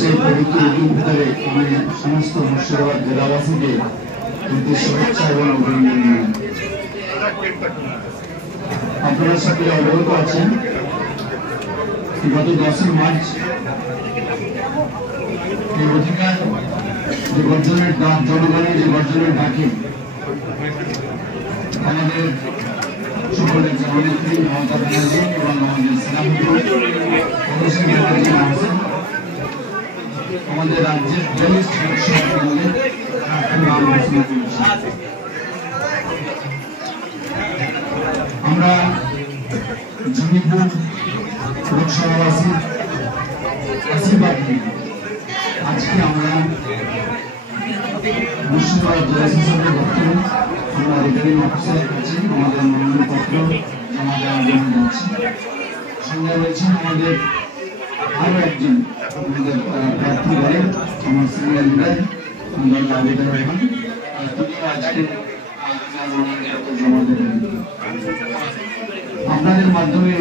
সেই পবিত্র ঈদের ভিতরে আমি সমস্ত মুর্শিদাবাদ জেলাবাসীকে শুভেচ্ছা এবং অভিনন্দন জানাই। আপনারা সকলে অবগত আছেন গত 10 মার্চ এই অধিকার যে গর্জনের ডাক, জনগণের যে গর্জনের ডাকে আমাদের সকলের জননেত্রী মমতা ব্যানার্জি এবং আমাদের সেনাপতি আমাদের রাজ্যের 42 লোকসভা কেন্দ্রে নাম ঘোষণা করেছে। আমরা জমিপুর লোকসভাবাসীর আশীর্বাদ নিয়ে আজকে আমরা মুর্শিদাবাদ জেলা শাসকের দপ্তরে আমরা রিটার্নিং অফিসারের কাছে আমাদের মনোনয়নপত্র জমা দেওয়ার জন্য যাচ্ছি। সঙ্গে রয়েছেন আমাদের আরো একজন আমাদের প্রার্থী দলের আমার সিনিয়র লিডার আবেদন রহমান, তিনিও আজকে মনোনয়নপত্র জমা দেবেন। আপনাদের মাধ্যমে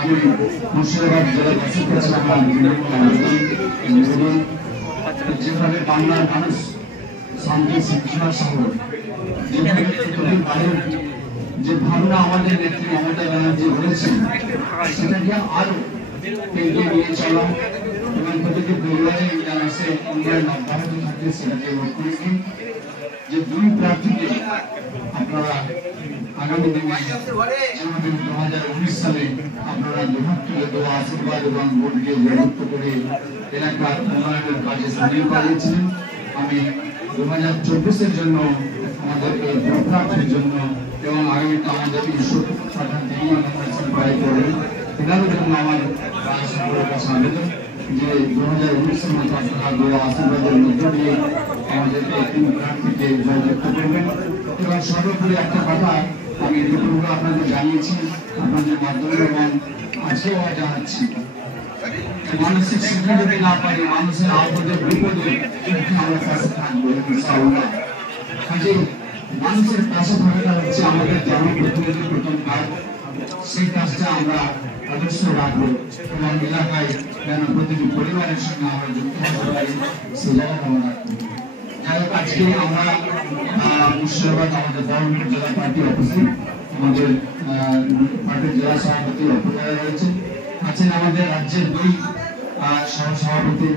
আমি মুর্শিদাবাদ জেলাবাসীর কাছে আমার আবেদন, যেভাবে বাংলার মানুষ শান্তি শৃঙ্খলা সহ যে ভাবনা আমাদের নেত্রী মমতা ব্যানার্জি বলেছেন সেটাকে আরো এগিয়ে নিয়ে চলা এবং প্রতিটি পরিবারে উন্নয়ন অব্যাহত থাকে সেটাকে লক্ষ্য রেখে যে দুই প্রার্থীকে আপনারা আগামী দিনে 2019 সালে আপনারা দুহাত তুলে দেওয়া আশীর্বাদ এবং ভোটকে জয়যুক্ত করে এলাকার উন্নয়নের কাজে সামিল করিয়েছিলেন। আমি 2024-এর জন্য আমাদের এই প্রার্থীর জন্য এবং আগামীতে আমাদের ঈশ্বর প্রধান তিনি ব্যয় করবেন এটার জন্য আমার সকলের কাছে আবেদন যে 2019-এর মতো আপনারা দেওয়া আশীর্বাদের মধ্য দিয়ে আমাদের এই তিন প্রার্থীকে জয়যুক্ত করবেন। এবং সর্বোপরি একটা কথা আমি ইতিপূর্বে আপনাদের জানিয়েছি আপনাদের মাধ্যমে এবং আজকেও জানাচ্ছি, মানসিক শিক্ষা যদি না পারি মানুষের আপদে বিপদে আমরা পাশে থাকবো ইনশাআল্লাহ। কাজে মানুষের পাশে থাকাটা হচ্ছে আমাদের জনপ্রতিনিধির প্রথম কাজ, সেই কাজটা আমরা অবশ্যই রাখবো এবং এলাকায় যেন প্রতিটি পরিবারের সঙ্গে আমরা যুক্ত হতে পারি সেই জায়গায় আমরা রাখবো। যাই হোক, আজকে আমরা মুর্শিদাবাদ আমাদের বহরমপুর জেলা পার্টি অফিসে আমাদের পার্টির জেলা সভাপতি অপরাধ রয়েছে, আছেন আমাদের রাজ্যের দুই সহসভাপতি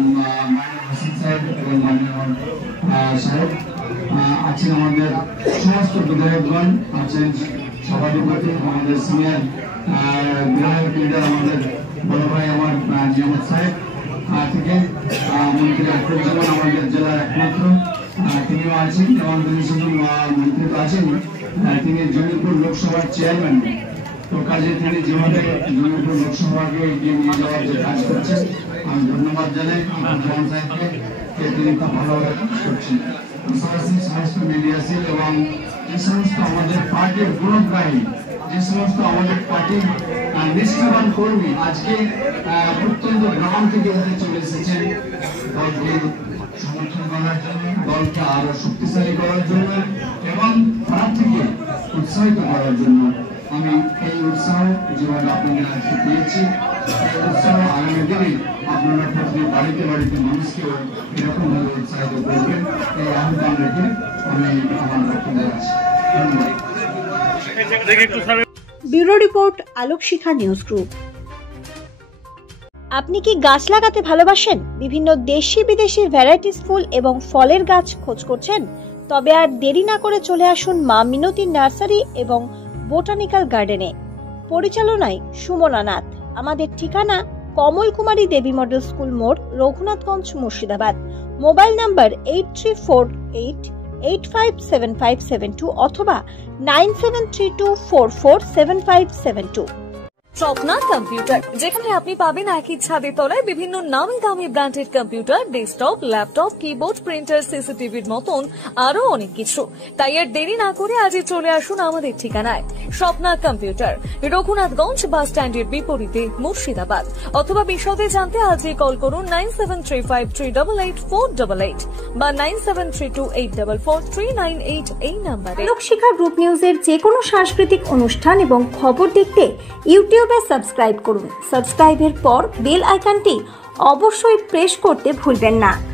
মাননীয় হাসান সাহেব এবং মাননীয় সাহেব, আছেন আমাদের সমস্ত বিধায়কগণ, আছেন সভাধিপতি আমাদের সিনিয়র বিধায়ক লিডার আমাদের বড় ভাই আমার নিয়ামত সাহেব থেকে মন্ত্রী আখরুজ্জামান আমাদের জেলার একমাত্র তিনিও আছেন এবং তিনি শুধু মন্ত্রী তো আছেন, তিনি জমিপুর লোকসভার চেয়ারম্যান। তো কাজে তিনি যেভাবে জমিপুর লোকসভাকে এগিয়ে নিয়ে যাওয়ার যে কাজ করছেন আমি ধন্যবাদ জানাই জওয়ান সাহেবকে, তিনি তা ভালোভাবে কাজ করছেন। পাশাপাশি সমস্ত মিডিয়া সেল এবং যে সমস্ত আমাদের পার্টির গুণগ্রাহী, যে সমস্ত আমাদের পার্টির নিষ্ঠাবান কর্মী আজকে প্রত্যন্ত গ্রাম থেকে এখানে চলে এসেছেন দলকে সমর্থন করার জন্য, দলকে আরো শক্তিশালী করার জন্য এবং প্রার্থীকে উৎসাহিত করার জন্য। আমি এই উৎসাহ যেভাবে আপনাদের আজকে পেয়েছি এই উৎসাহ আগামী দিনে আপনারা প্রতি বাড়িতে বাড়িতে মানুষকেও এরকম ভাবে উৎসাহিত করবেন এই আহ্বান রেখে আমি আমার বক্তব্য রাখছি। ধন্যবাদ। ব্যুরো রিপোর্ট, আলোক শিখা নিউজ গ্রুপ। আপনি কি গাছ লাগাতে ভালোবাসেন? বিভিন্ন দেশি বিদেশি ভ্যারাইটিস ফুল এবং ফলের গাছ খোঁজ করছেন? তবে আর দেরি না করে চলে আসুন মা মিনতি নার্সারি এবং বোটানিক্যাল গার্ডেনে। পরিচালনায় সুমনা নাথ। আমাদের ঠিকানা কমল কুমারী দেবী মডেল স্কুল মোড়, রঘুনাথগঞ্জ, মুর্শিদাবাদ। মোবাইল নাম্বার 8348857572 অথবা 9732447572। স্বপ্না কম্পিউটার, যেখানে আপনি পাবেন একই ছাদের তলায় বিভিন্ন নামি দামি branded computer, desktop, laptop, keyboard, printer, সিসিটিভির মতন আরো অনেক কিছু। তাই আর দেরি না করে আজই চলে আসুন আমাদের ঠিকানায় স্বপ্না কম্পিউটার, রঘুনাথগঞ্জ বাস স্ট্যান্ডের বিপরীতে, মুর্শিদাবাদ। অথবা বিশদে জানতে আজই কল করুন 9735388488 বা 9732844398 এই নাম্বারে। আলোক শিখা গ্রুপ নিউজের যে কোনো সাংস্কৃতিক অনুষ্ঠান এবং খবর দেখতে ইউটিউবে সাবস্ক্রাইব করুন। সাবস্ক্রাইবের পর বেল আইকনটি অবশ্যই প্রেস করতে ভুলবেন না।